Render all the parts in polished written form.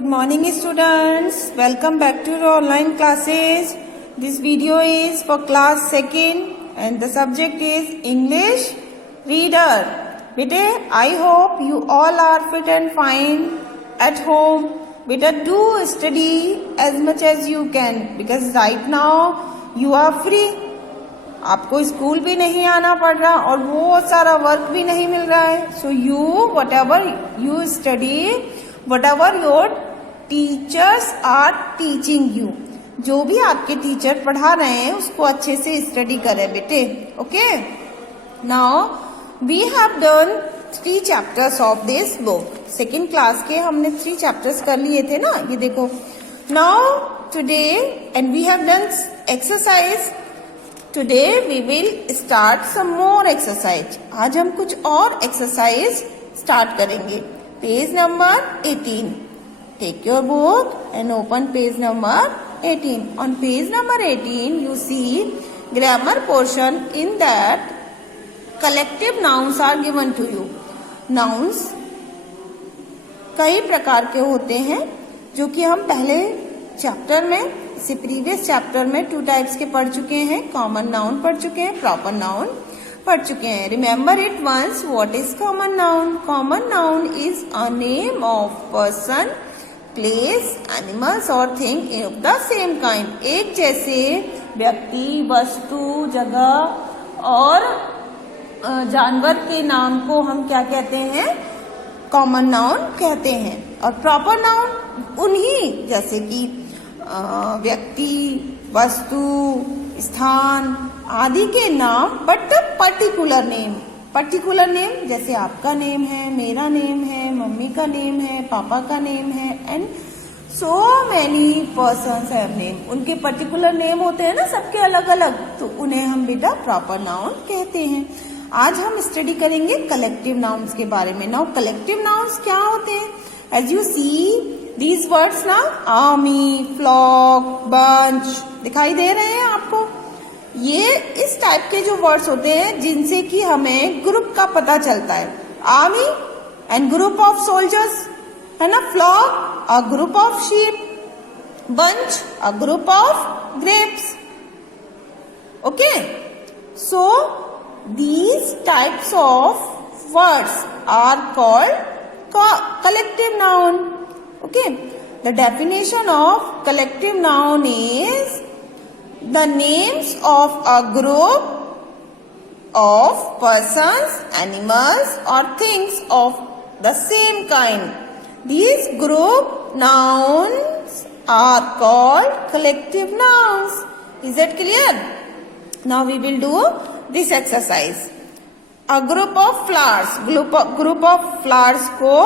Good morning students, welcome back to your online classes. This video is for class 2nd and the subject is English Reader. Beta, I hope you all are fit and fine at home. Beta, do study as much as you can because right now you are free. आपको school भी नहीं आना पड़ रहा और बहुत सारा work भी नहीं मिल रहा है. So you whatever you study, whatever your teachers are teaching you, जो भी आपके टीचर पढ़ा रहे हैं उसको अच्छे से स्टडी करें बेटे. Okay, now we have done 3 chapters of this book. Second class के हमने 3 chapters कर लिए थे ना, ये देखो. Now today and we have done exercise. Today we will start some more exercise. आज हम कुछ और एक्सरसाइज स्टार्ट करेंगे. Page number 18. Take your book and open page number 18. On page number 18, you see grammar portion. In that, collective nouns are given to you. Nouns कई प्रकार के होते हैं जो कि हम पहले चैप्टर में, इसी प्रीवियस चैप्टर में 2 टाइप्स के पढ़ चुके हैं. कॉमन नाउन पढ़ चुके हैं, प्रॉपर नाउन पढ़ चुके हैं. Remember it once. What is common noun? Common noun is a name of person, place, animals और thing of the same kind. एक जैसे व्यक्ति, वस्तु, जगह और जानवर के नाम को हम क्या कहते हैं? कॉमन नाउन कहते हैं. और प्रॉपर नाउन उन्हीं जैसे कि व्यक्ति, वस्तु, स्थान आदि के नाम, but particular name. Particular name जैसे आपका नेम है, मेरा नेम है, मम्मी का नेम है, पापा का नेम है, and so many persons have name. उनके पर्टिकुलर नेम होते हैं ना, सबके अलग अलग, तो उन्हें हम बेटा प्रॉपर नाउन कहते हैं. आज हम स्टडी करेंगे कलेक्टिव नाउन्स के बारे में. नाउ कलेक्टिव नाउन्स क्या होते हैं? As you see these words ना, आर्मी, फ्लॉक, बंच दिखाई दे रहे हैं आपको. ये इस टाइप के जो वर्ड्स होते हैं जिनसे कि हमें ग्रुप का पता चलता है. Army and group of soldiers है ना. Flock a group of sheep, bunch a group of grapes. Okay, so these types of words are called collective noun. Okay, the definition of collective noun is the names of a group of persons, animals or things of the same kind. These group nouns are called collective nouns. Is that clear? Now we will do this exercise. A group of flowers. Group of flowers को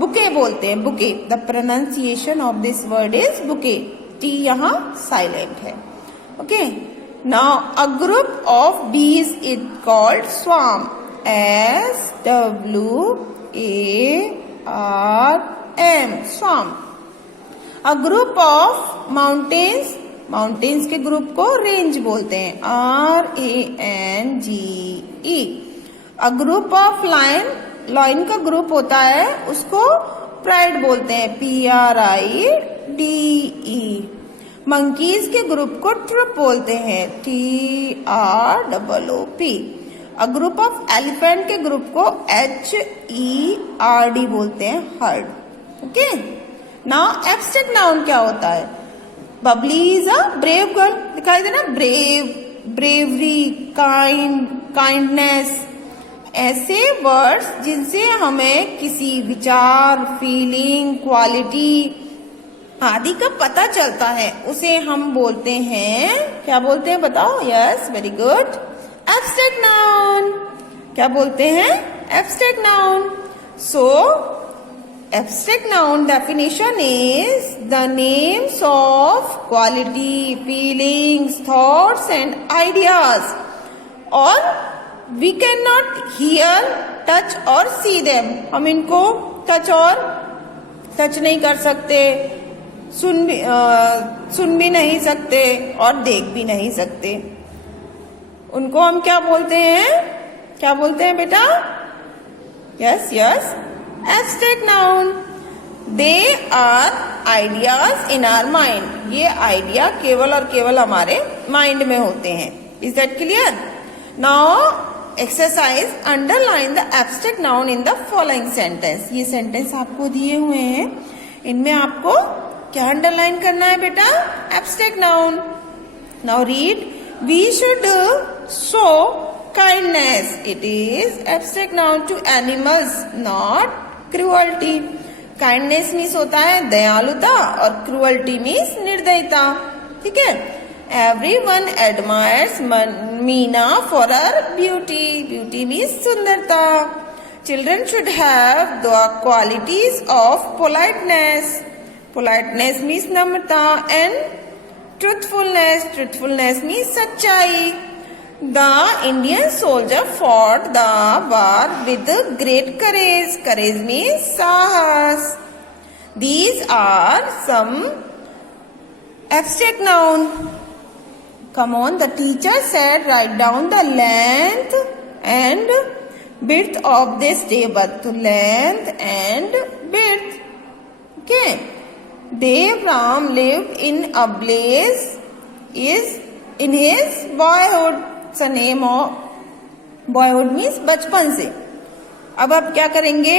bouquet बोलते हैं. bouquet. The pronunciation of this word is bouquet. T यहाँ silent है. Okay. Now a group of bees is called swarm. S-W-A-R-M. Swarm. A group of mountains. Mountains के group को range बोलते हैं. R-A-N-G-E. A group of lion. Lion का group होता है उसको प्राइड बोलते हैं. P-R-I-D-E. मंकीज के ग्रुप को ट्रुप बोलते हैं. T-R-O-O-P. A group of elephant के ग्रुप को H-E-R-D बोलते हैं. Heard. Okay, now abstract noun क्या होता है? Babli is a brave girl. दिखाई देना, ब्रेव, ब्रेवरी, काइंड, काइंडनेस. ऐसे वर्ड्स जिनसे हमें किसी विचार, फीलिंग, क्वालिटी आदि का पता चलता है उसे हम बोलते हैं, क्या बोलते हैं बताओ? Yes, very good, abstract noun. क्या बोलते हैं? Abstract noun. So abstract noun definition is the names of quality, feelings, thoughts and ideas, or we cannot hear, touch or see them. हम इनको टच नहीं कर सकते, सुन भी नहीं सकते और देख भी नहीं सकते. उनको हम क्या बोलते हैं? क्या बोलते हैं बेटा? Yes, abstract noun. They are ideas in our mind, ये आइडिया केवल और केवल हमारे माइंड में होते हैं. Is that clear? Now exercise underline the abstract noun in the following sentence. ये सेंटेंस आपको दिए हुए हैं, इनमें आपको क्या अंडरलाइन करना है बेटा? Abstract noun. Now read. We should show kindness. It is abstract noun to animals, not cruelty. Kindness means होता है दयालुता और cruelty means निर्दयता. ठीक है? Everyone admires Meena for her beauty. Beauty means सुंदरता. Children should have the qualities of politeness. Politeness means Namrata and truthfulness. Truthfulness means सच्चाई. The Indian soldier fought the war with great courage. Courage means साहस. These are some abstract noun. Come on, the teacher said write down the length and width of this table. So length and width. Okay. Dev Ram lived in a place is in his boyhood. The name of boyhood means बचपन से. अब आप क्या करेंगे?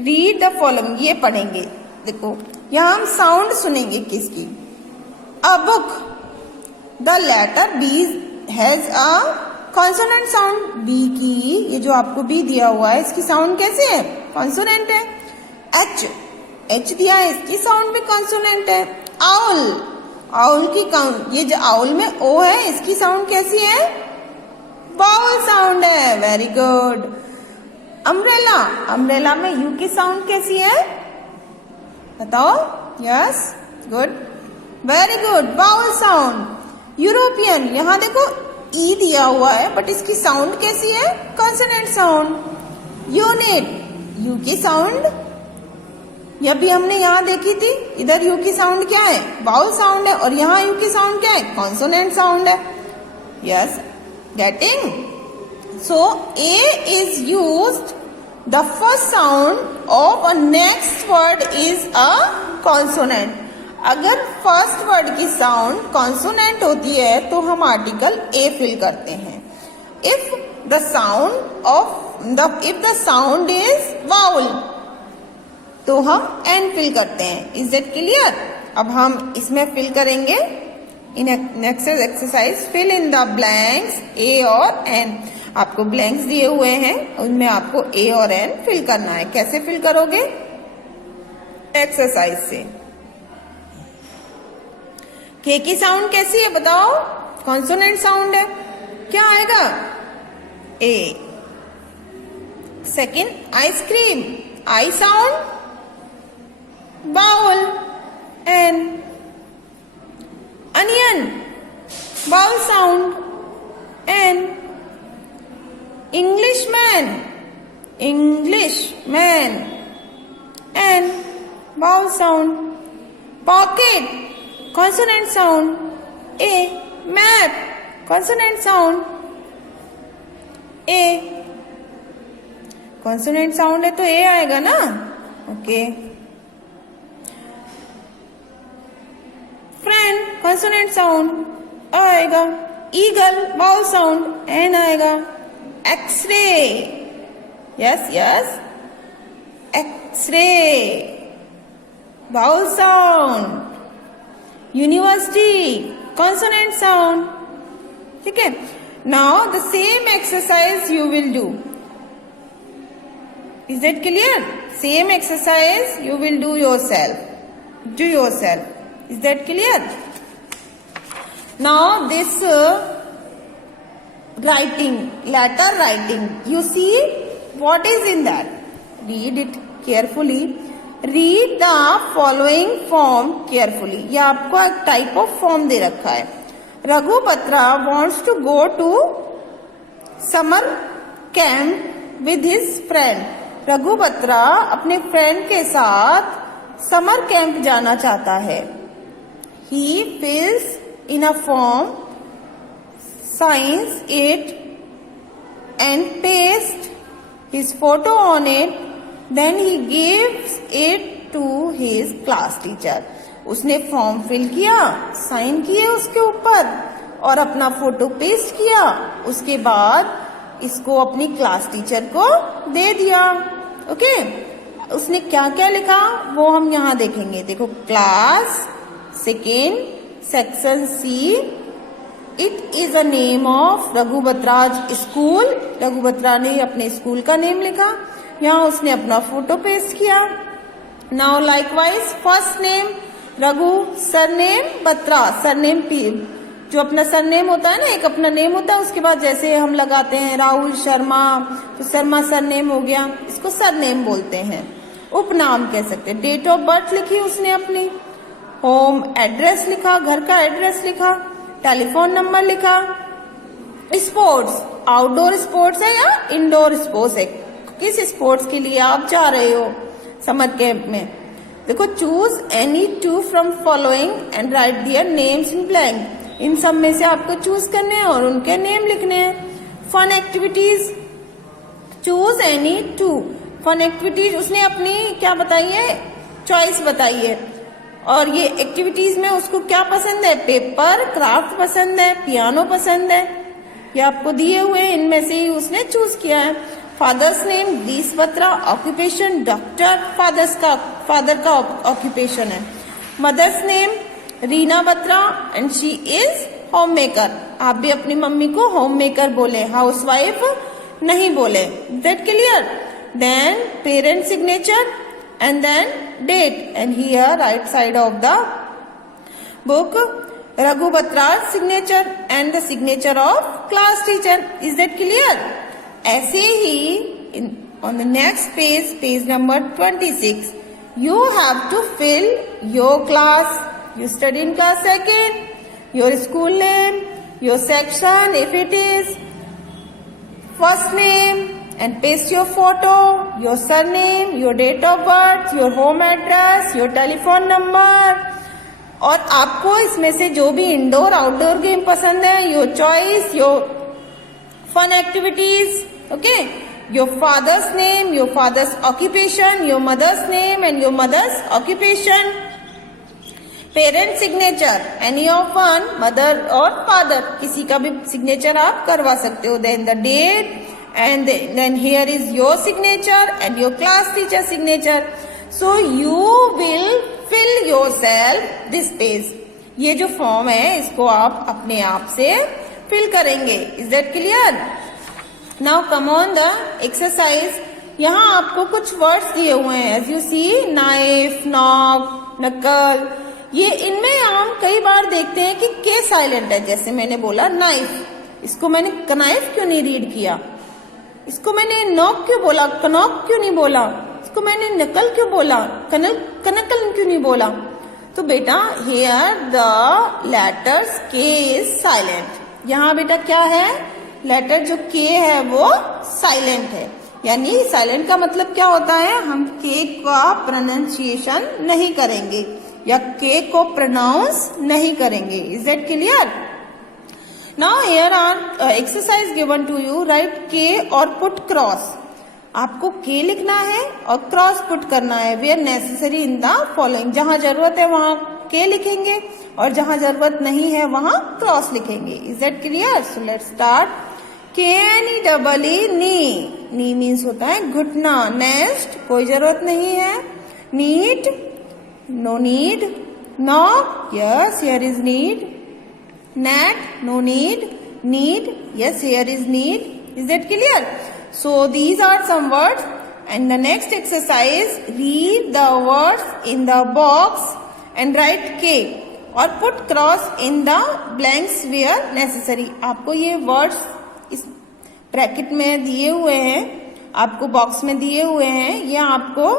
Read the following, ये पढ़ेंगे. देखो यहां हम साउंड सुनेंगे किसकी? A book. The letter B has a consonant sound. B की, ये जो आपको बी दिया हुआ है, इसकी साउंड कैसे है? कॉन्सोनेंट है. एच, एच दिया है, इसकी साउंड भी कॉन्सोनेंट है. आउल, आउल की काउंट, ये जो आउल में ओ है, इसकी साउंड कैसी है? वावल साउंड है. Very good. अम्ब्रेला, अम्ब्रेला में यू की साउंड कैसी है? बताओ. Yes, good, very good, vowel sound. European, यहां देखो ई दिया हुआ है, बट इसकी साउंड कैसी है? Consonant sound. यूनिट, यू की साउंड, यह भी हमने यहाँ देखी थी. इधर यू की साउंड क्या है? वावल साउंड है, और यहाँ यू की साउंड क्या है? कॉन्सोनेंट साउंड है. Yes, getting? So A is used. The first sound of a next word is a consonant. अगर फर्स्ट वर्ड की साउंड कॉन्सोनेंट होती है तो हम आर्टिकल ए फिल करते हैं. If the sound is vowel तो हम एन फिल करते हैं. Is that clear? अब हम इसमें फिल करेंगे. In next exercise fill in the blanks A or an. आपको ब्लैंक्स दिए हुए हैं, उनमें आपको ए और एन फिल करना है. कैसे फिल करोगे? एक्सरसाइज से. के की साउंड कैसी है बताओ? कॉन्सोनेंट साउंड है. क्या आएगा? A. Second, ice cream, I sound vowel. N. Onion, vowel sound. N. Englishman, Englishman. N, vowel sound. Pocket, consonant sound. A. Map, consonant sound. A. consonant sound है तो A आएगा ना. ओके. फ्रेंड, कॉन्सोनेंट साउंड आएगा. Eagle, vowel sound an आएगा. X-ray, yes yes, x-ray, vowel sound. University, consonant sound. ठीक है. Now the same exercise you will do. Is that clear? Same exercise you will do yourself. Do yourself. Is that clear? Now this writing, letter writing, you see what is in that. Read it carefully. Read the following form carefully. ये आपको एक type of form दे रखा है. Raghupatra wants to go to summer camp with his friend. रघुपत्रा अपने friend के साथ summer camp जाना चाहता है. He fills in a form, signs it and pastes his photo on it. Then he gives it to his class teacher. उसने form fill किया, sign किए उसके ऊपर और अपना फोटो पेस्ट किया। उसके बाद इसको अपनी क्लास टीचर को दे दिया। ओके, उसने क्या क्या लिखा वो हम यहाँ देखेंगे। देखो, class second section C, it is a name of रघुबतराज स्कूल। रघुबत्रा ने अपने स्कूल का नेम लिखा, यहाँ उसने अपना फोटो पेस्ट किया। Now likewise first name Raghu, surname Batra, surname जो अपना सरनेम होता है ना, एक अपना नेम होता है, उसके बाद जैसे हम लगाते हैं राहुल शर्मा, तो शर्मा सरनेम हो गया, इसको सरनेम बोलते हैं, उपनाम कह सकते हैं। डेट ऑफ बर्थ लिखी उसने अपनी, होम एड्रेस लिखा, घर का एड्रेस लिखा, टेलीफोन नंबर लिखा। स्पोर्ट्स, आउटडोर स्पोर्ट्स है या इंडोर स्पोर्ट्स है, किस स्पोर्ट्स के लिए आप जा रहे हो समर कैंप में। देखो, choose any two from following and write their names in blank. इन सब में से आपको चूज करने हैं और उनके नेम लिखने हैं। Fun activities, choose any two. Fun activities उसने अपनी क्या बताई है, चॉइस बताई है। और ये एक्टिविटीज में उसको क्या पसंद है, पेपर क्राफ्ट पसंद है, पियानो पसंद है, ये आपको दिए हुए हैं, इनमें से ही उसने चूज किया है। फादर्स नेम ग्रीस बत्रा, ऑक्यूपेशन डॉक्टर, फादर का ऑक्यूपेशन है। Mother's name Reena Batra and she is homemaker. आप भी अपनी मम्मी को होम मेकर बोले, हाउसवाइफ नहीं बोले। That clear. Then parent signature and then date, and here right side of the book Raghu Batra's signature and the signature of class teacher. Is that clear? ऐसे ही on the next page, page number 26, you have to fill your class. You study in class second, your school name, your section if it is, first name, and paste your photo, your surname, your date of birth, your home address, your telephone number। और आपको इसमें से जो भी indoor outdoor game पसंद है, your choice, your fun activities, okay, your father's name, your father's occupation, your mother's name and your mother's occupation. Parent signature any of one, mother और father, किसी का भी सिग्नेचर आप करवा सकते हो। Then the date, and then here is your signature and your class teacher signature. So you will fill yourself this page. ये जो फॉर्म है इसको आप अपने आप से फिल करेंगे। Is that clear? Now come on the exercise. यहाँ आपको कुछ वर्ड्स दिए हुए हैं, as you see, knife, knock, knuckle। ये इनमें हम कई बार देखते हैं कि के साइलेंट है, जैसे मैंने बोला नाइफ, इसको मैंने कनाइफ क्यों नहीं रीड किया, इसको मैंने नॉक क्यों बोला, कनॉक क्यों नहीं बोला, इसको मैंने नकल क्यों बोला, कनकल क्यों नहीं बोला। तो बेटा हेयर द लेटर्स के इज साइलेंट। यहाँ बेटा क्या है, लेटर जो के है वो साइलेंट है। यानी साइलेंट का मतलब क्या होता है, हम के का प्रोनाउंसिएशन नहीं करेंगे या के को प्रोनाउंस नहीं करेंगे। Is that clear? Now here are exercise given to you. Write K और put cross. आपको K लिखना है और क्रॉस पुट करना है। Where necessary in the following. जहाँ जरूरत है वहाँ K लिखेंगे और जहाँ जरूरत नहीं है वहाँ क्रॉस लिखेंगे। Is that clear? So let's start. K-N-E-E-E, knee. Knee means होता है घुटना। Nest, कोई जरूरत नहीं है। Need, no need. Knock, yes, here is need. Net, no need. Need, yes, here is need. Is that clear? So these are some words, and the next exercise, read the words in the box and write K or put cross in the blanks where necessary. आपको ये words इस bracket में दिए हुए हैं, आपको box में दिए हुए हैं, ये आपको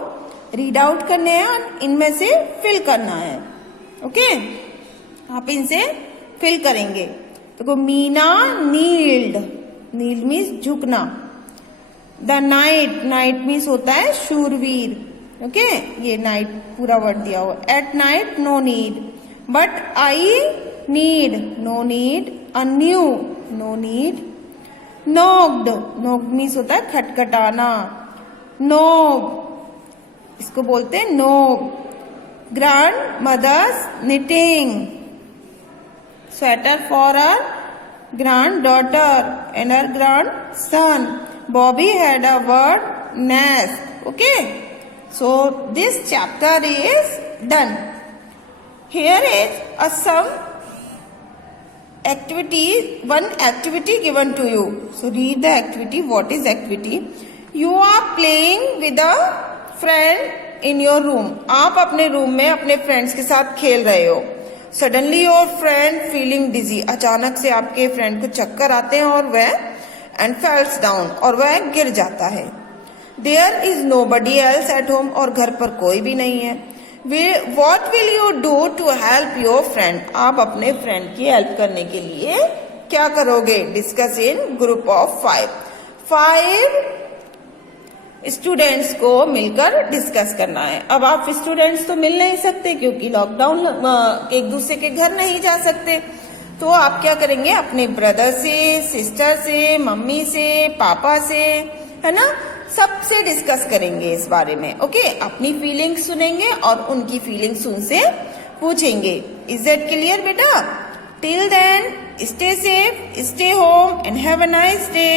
रीड आउट करने हैं और इनमें से फिल करना है। ओके, आप इनसे फिल करेंगे। देखो, मीना नील्ड, नील्ड मीन्स झुकना। द नाइट, नाइट मीन्स होता है शूरवीर। ओके, ये नाइट पूरा वर्ड दिया हुआ। At night, no need. But I need, no need. A new, no need. Knocked, knocked means होता है खटखटाना। नॉब, इसको बोलते हैं knob. Grandmother's knitting, sweater for her granddaughter and her grandson. Bobby had a bird nest. Okay, so this chapter is done. Here is a some activity, one activity given to you. So read the activity. What is activity? You are playing with a friend in your room. आप अपने room में अपने friends के साथ खेल रहे हो. Suddenly your friend feeling dizzy. अचानक से आपके फ्रेंड को चक्कर आते हैं और वह and falls down, और वह गिर जाता है. There is nobody else at home, और घर पर कोई भी नहीं है. What will you do to help your friend? आप अपने फ्रेंड की हेल्प करने के लिए क्या करोगे? Discuss in group of 5. 5 students को मिलकर डिस्कस करना है. अब आप स्टूडेंट्स तो मिल नहीं सकते क्योंकि लॉकडाउन, एक दूसरे के घर नहीं जा सकते. तो आप क्या करेंगे? अपने ब्रदर से, सिस्टर से, मम्मी से, पापा से, है ना, सबसे डिस्कस करेंगे इस बारे में. ओके, अपनी फीलिंग्स सुनेंगे और उनकी फीलिंग्स उनसे पूछेंगे. इज दैट क्लियर बेटा? Till then stay safe, stay home and have a nice day.